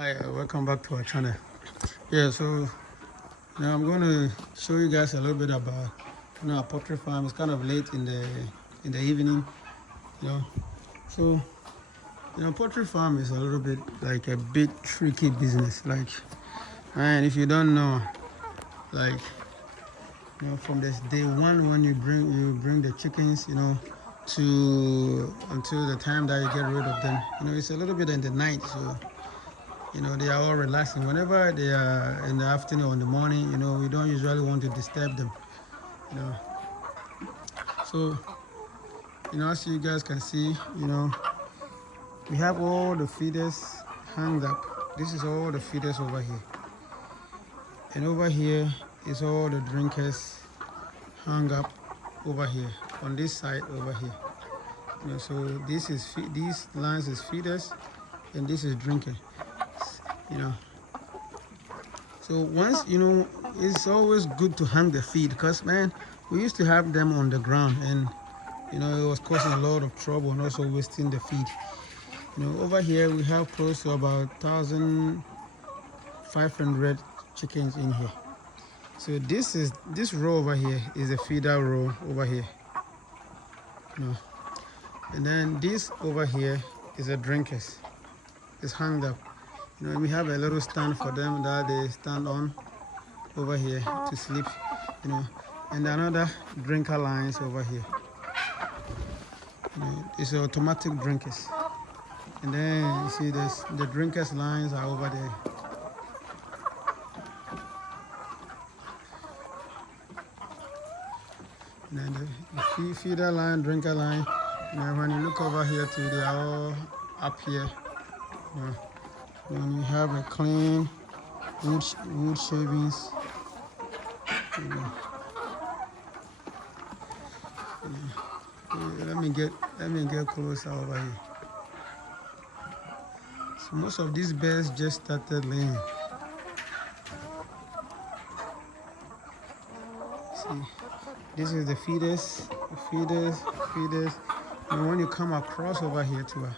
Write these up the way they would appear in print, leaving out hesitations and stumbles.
Hi, welcome back to our channel. Yeah, so now I'm going to show you guys a little bit about our poultry farm. It's kind of late in the evening, you know. So poultry farm is a little bit like a bit tricky business. Like, and if you don't know, like from this day one when you bring the chickens, to until the time that you get rid of them, it's a little bit in the night. So they are all relaxing. Whenever they are in the afternoon or in the morning, we don't usually want to disturb them, you know. So, as you guys can see, we have all the feeders hung up. This is all the feeders over here. And over here is all the drinkers hung up over here, on this side over here. So these lines is feeders and this is drinker, you know. So once, it's always good to hang the feed because, man, we used to have them on the ground and, it was causing a lot of trouble and also wasting the feed. Over here we have close to about 1,500 chickens in here. So this row over here is a feeder row over here. And then this over here is a drinkers. It's hung up. We have a little stand for them that they stand on over here to sleep, and another drinker lines over here. It's automatic drinkers. And then you see this, the drinkers lines are over there. And then the feeder line, drinker line, when you look over here too, they are all up here. When you have a clean wood shavings. Let me get closer over here. So most of these birds just started laying. See, this is the feeders, and when you come across over here to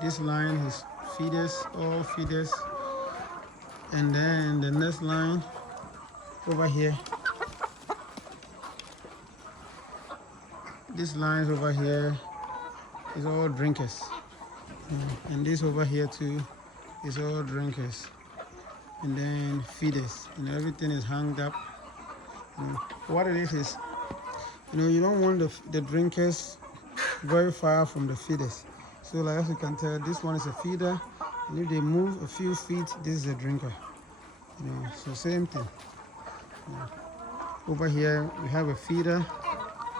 this line is feeders, all feeders, and then the next line over here, this lines over here is all drinkers, and this over here too is all drinkers, and then feeders, everything is hung up. What it is, you don't want the drinkers very far from the feeders. So like as you can tell, this one is a feeder, and if they move a few feet, this is a drinker. So same thing. Over here we have a feeder,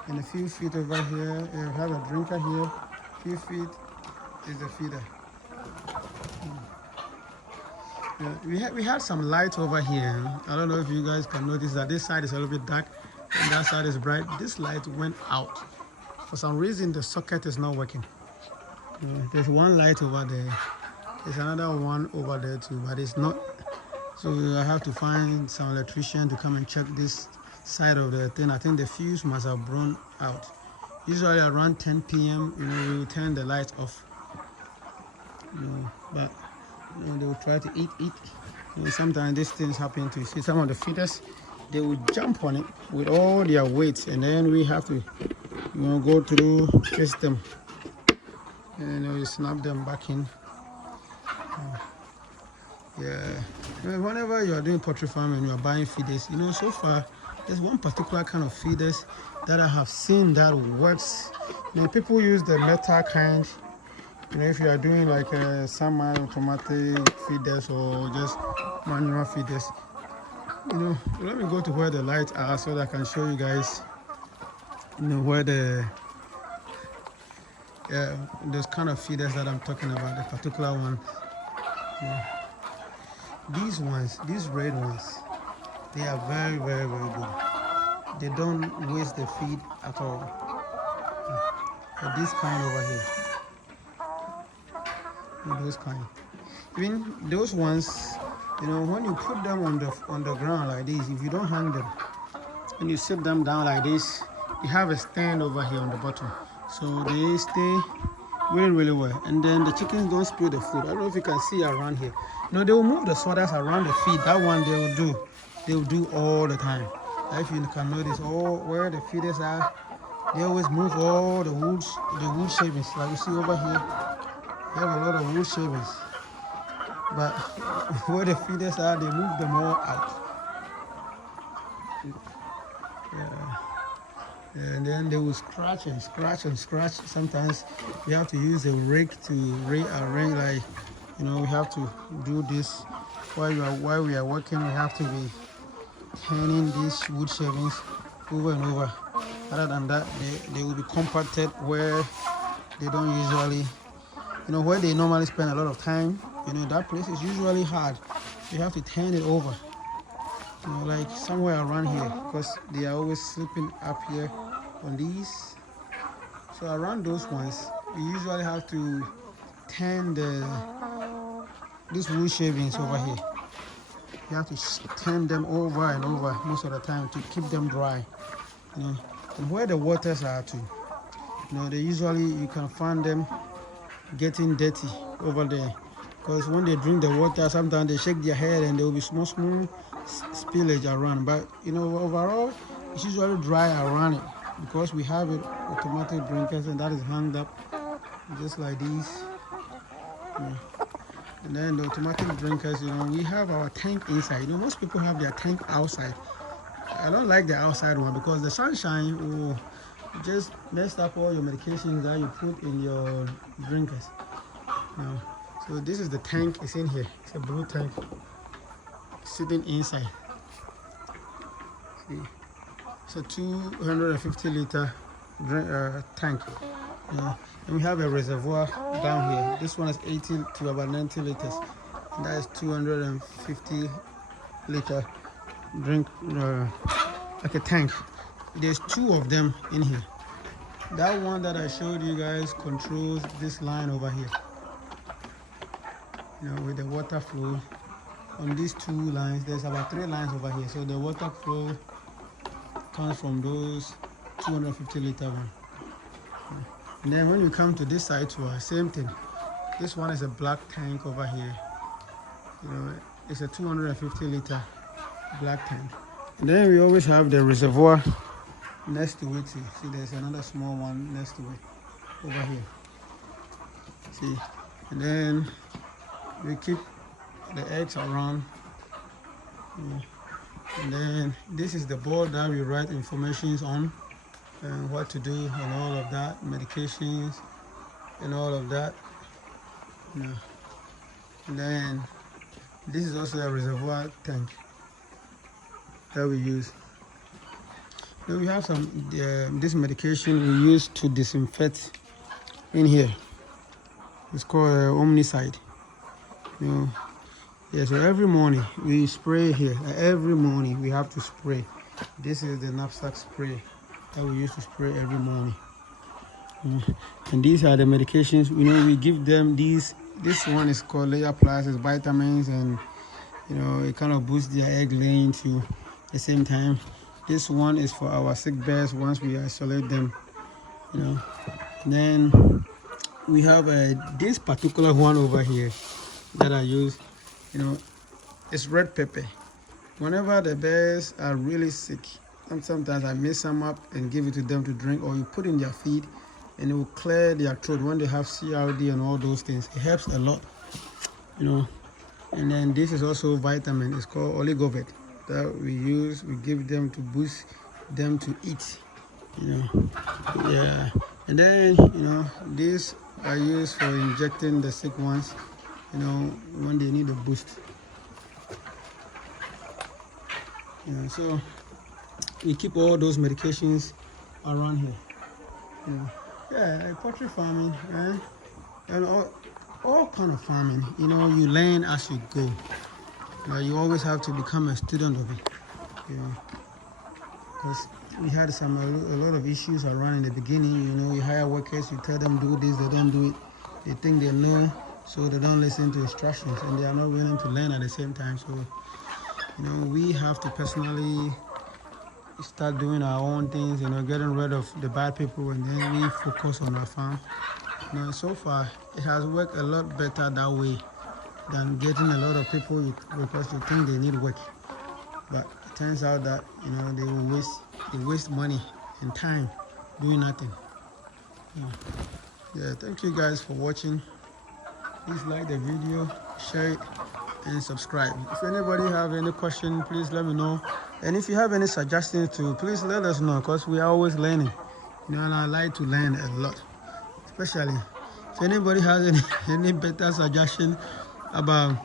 and a few feet over here we have a drinker here. A few feet is the feeder. We had some light over here. I don't know if you guys can notice that this side is a little bit dark and that side is bright. This light went out. For some reason the socket is not working. There's one light over there. There's another one over there too, but it's not. So I have to find some electrician to come and check this side of the thing. I think the fuse must have blown out. Usually around 10 p.m. we will turn the lights off. But they will try to eat. Sometimes these things happen to see some of the feeders. They will jump on it with all their weight, and then we have to go through, kiss them, and we snap them back in. Whenever you are doing poultry farm and you are buying feeders, so far there's one particular kind of feeders that I have seen that works. People use the metal kind. If you are doing like a semi-automatic feeders or just manual feeders, let me go to where the lights are so that I can show you guys, where those kind of feeders that I'm talking about, the particular one. These ones, these red ones, they are very, very, very good. They don't waste the feed at all. This kind over here. Those kind, even those ones, when you put them on the ground like this, if you don't hang them, when you sit them down like this, you have a stand over here on the bottom, so they stay really, really well. And then the chickens don't spill the food. I don't know if you can see around here. You know, they will move the sawdust around the feed. That one they will do. They will do all the time. If you can notice, all where the feeders are, they always move all the wood shavings. Like you see over here, they have a lot of wood shavings. But where the feeders are, they move them all out. Yeah. And then they will scratch and scratch and scratch. Sometimes you have to use a rake to rearrange, like, you know, we have to do this while we are working. We have to be turning these wood shavings over and over. Other than that, they will be compacted where they don't usually, you know, where they normally spend a lot of time. You know, that place is usually hard. You have to turn it over, you know, like somewhere around here, because they are always sleeping up here on these. So around those ones, we usually have to turn these wood shavings over here. You have to turn them over and over most of the time to keep them dry. You know, and where the waters are too, you know, they usually, you can find them getting dirty over there, because when they drink the water, sometimes they shake their head and there will be small spillage around. But you know, overall, it's usually dry around it, because we have it automatic drinkers, and that is hung up just like these. Yeah. And then the automatic drinkers, you know, we have our tank inside. You know, most people have their tank outside. I don't like the outside one, because the sunshine will just mess up all your medications that you put in your drinkers. Now, so this is the tank. It's in here. It's a blue tank sitting inside. See, it's a 250-liter tank. Yeah. And we have a reservoir down here. This one is 80 to about 90 liters. And that is 250-liter drink, like a tank. There's two of them in here. That one that I showed you guys controls this line over here. You know, with the water flow on these two lines. There's about 3 lines over here. So the water flow comes from those 250-liter one. And then when you come to this side to our same thing. This one is a black tank over here. You know, it's a 250-liter black tank. And then we always have the reservoir next to it. See, there's another small one next to it over here. See, and then we keep the eggs around. And then this is the board that we write informations on, and what to do and all of that, medications and all of that. Yeah. And then this is also a reservoir tank that we use. Then we have some this medication we use to disinfect in here. It's called Omnicide. You know, yeah. So every morning we spray here. Every morning we have to spray. This is the knapsack spray that we used to spray every morning. And these are the medications, you know, we give them these. This one is called Layer Plus, it's vitamins, and you know, it kind of boosts their egg laying too at the same time. This one is for our sick birds once we isolate them, you know. And then we have this particular one over here that I use, you know, it's red pepper. Whenever the bears are really sick, and sometimes I mix some up and give it to them to drink, or you put in their feed and it will clear their throat when they have CRD and all those things. It helps a lot, you know. And then this is also vitamin. It's called Oligovet that we use. We give them to boost them to eat, you know. Yeah. And then, you know, these are used for injecting the sick ones, you know, when they need a boost. You know, so we keep all those medications around here. You know. Yeah, poultry farming, right? And all kind of farming. You know, you learn as you go. You know, you always have to become a student of it. You know, because we had a lot of issues around in the beginning. You know, you hire workers, you tell them do this, they don't do it. They think they know, so they don't listen to instructions, and they are not willing to learn at the same time. So, you know, we have to personally start doing our own things, you know, getting rid of the bad people, and then we focus on our farm. You know, so far it has worked a lot better that way than getting a lot of people because they think they need work. But it turns out that they waste money and time doing nothing. Yeah, thank you guys for watching. Please like the video, share it, and subscribe. If anybody have any question, please let me know. And if you have any suggestions too, please let us know, because we are always learning. You know, and I like to learn a lot. Especially if anybody has any better suggestion about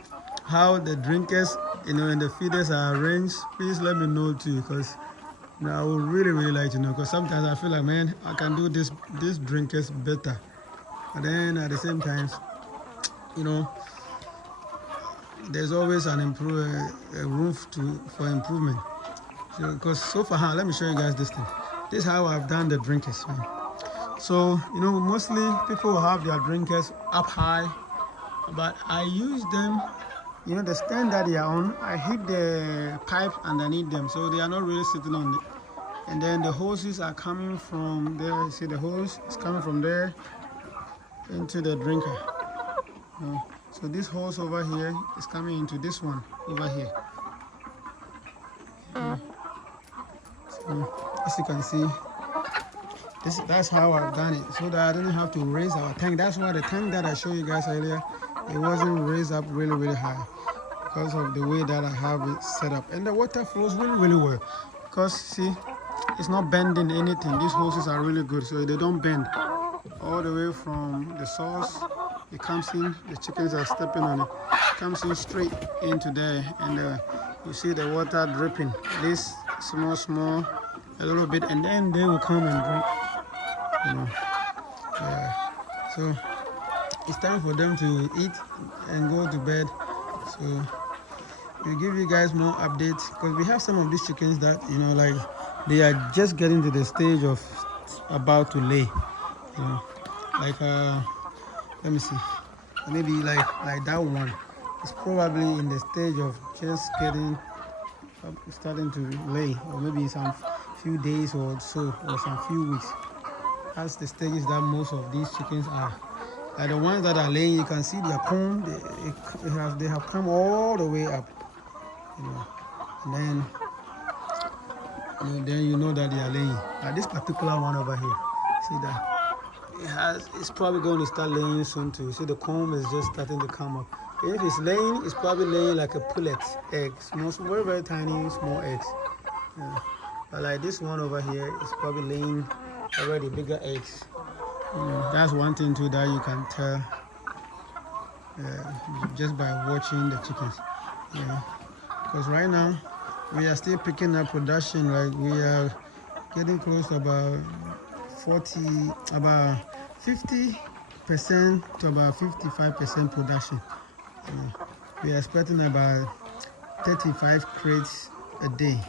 how the drinkers, and the feeders are arranged, please let me know too, because I would really like to know, because sometimes I feel like, man, I can do this drinkers better. But then at the same time, there's always an room for improvement. So, because so far, let me show you guys this thing. This is how I've done the drinkers. Man. So, mostly people will have their drinkers up high, but I use them, the stand that they are on, I hit the pipe underneath them, so they are not really sitting on it. And then the hoses are coming from there. See, the hose is coming from there into the drinker. So this hose over here is coming into this one over here. So as you can see, that's how I've done it, so that I didn't have to raise our tank. That's why the tank that I showed you guys earlier, it wasn't raised up really high, because of the way that I have it set up. And the water flows really well, because see, it's not bending anything. These hoses are really good, so they don't bend. All the way from the source, it comes in, the chickens are stepping on it, comes in straight into there, and you see the water dripping, this small, a little bit, and then they will come and drink. So it's time for them to eat and go to bed. So we'll give you guys more updates, because we have some of these chickens that like they are just getting to the stage of about to lay. Like let me see, maybe like that one is probably in the stage of just starting to lay, or maybe some few days or so, or some few weeks. That's the stages that most of these chickens are. Like the ones that are laying, you can see their comb, they have come all the way up, and then then you know that they are laying. Like this particular one over here, see that it's probably going to start laying soon too. See, the comb is just starting to come up. If it's laying, it's probably laying like a pullet egg, very tiny small eggs. But like this one over here is probably laying already bigger eggs. That's one thing too that you can tell just by watching the chickens. Because right now we are still picking up production. Like we are getting close to about 50% to about 55% production. We are expecting about 35 crates a day,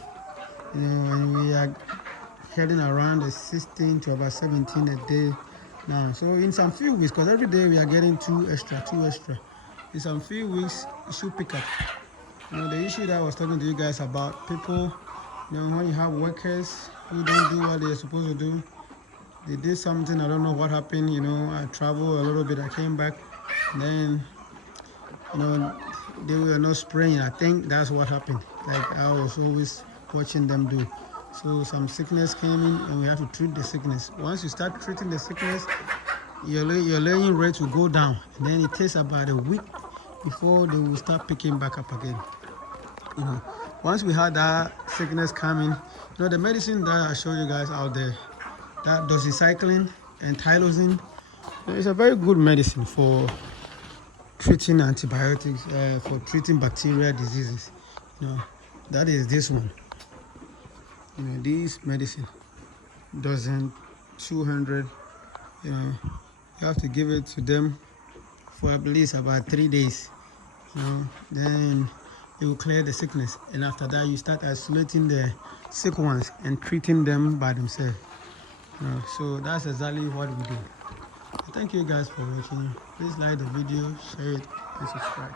and we are heading around the 16 to about 17 a day now. So in some few weeks, because every day we are getting two extra, in some few weeks it should pick up. The issue that I was talking to you guys about, people, when you have workers who don't do what they're supposed to do, they did something, I don't know what happened, I traveled a little bit, I came back, then they were not spraying. I think that's what happened. Like I was always watching them do. So some sickness came in, and we have to treat the sickness. Once you start treating the sickness, your laying rate will go down, and then it takes about a week before they will start picking back up again. Once we had that sickness coming, the medicine that I showed you guys out there, that doxycycline and tylosine, it's a very good medicine for treating antibiotics, for treating bacterial diseases. That is this one. This medicine, dozen 200. You have to give it to them for at least about 3 days. Then it will clear the sickness, and after that you start isolating the sick ones and treating them by themselves. So that's exactly what we do. Thank you guys for watching. Please like the video, share it, and subscribe.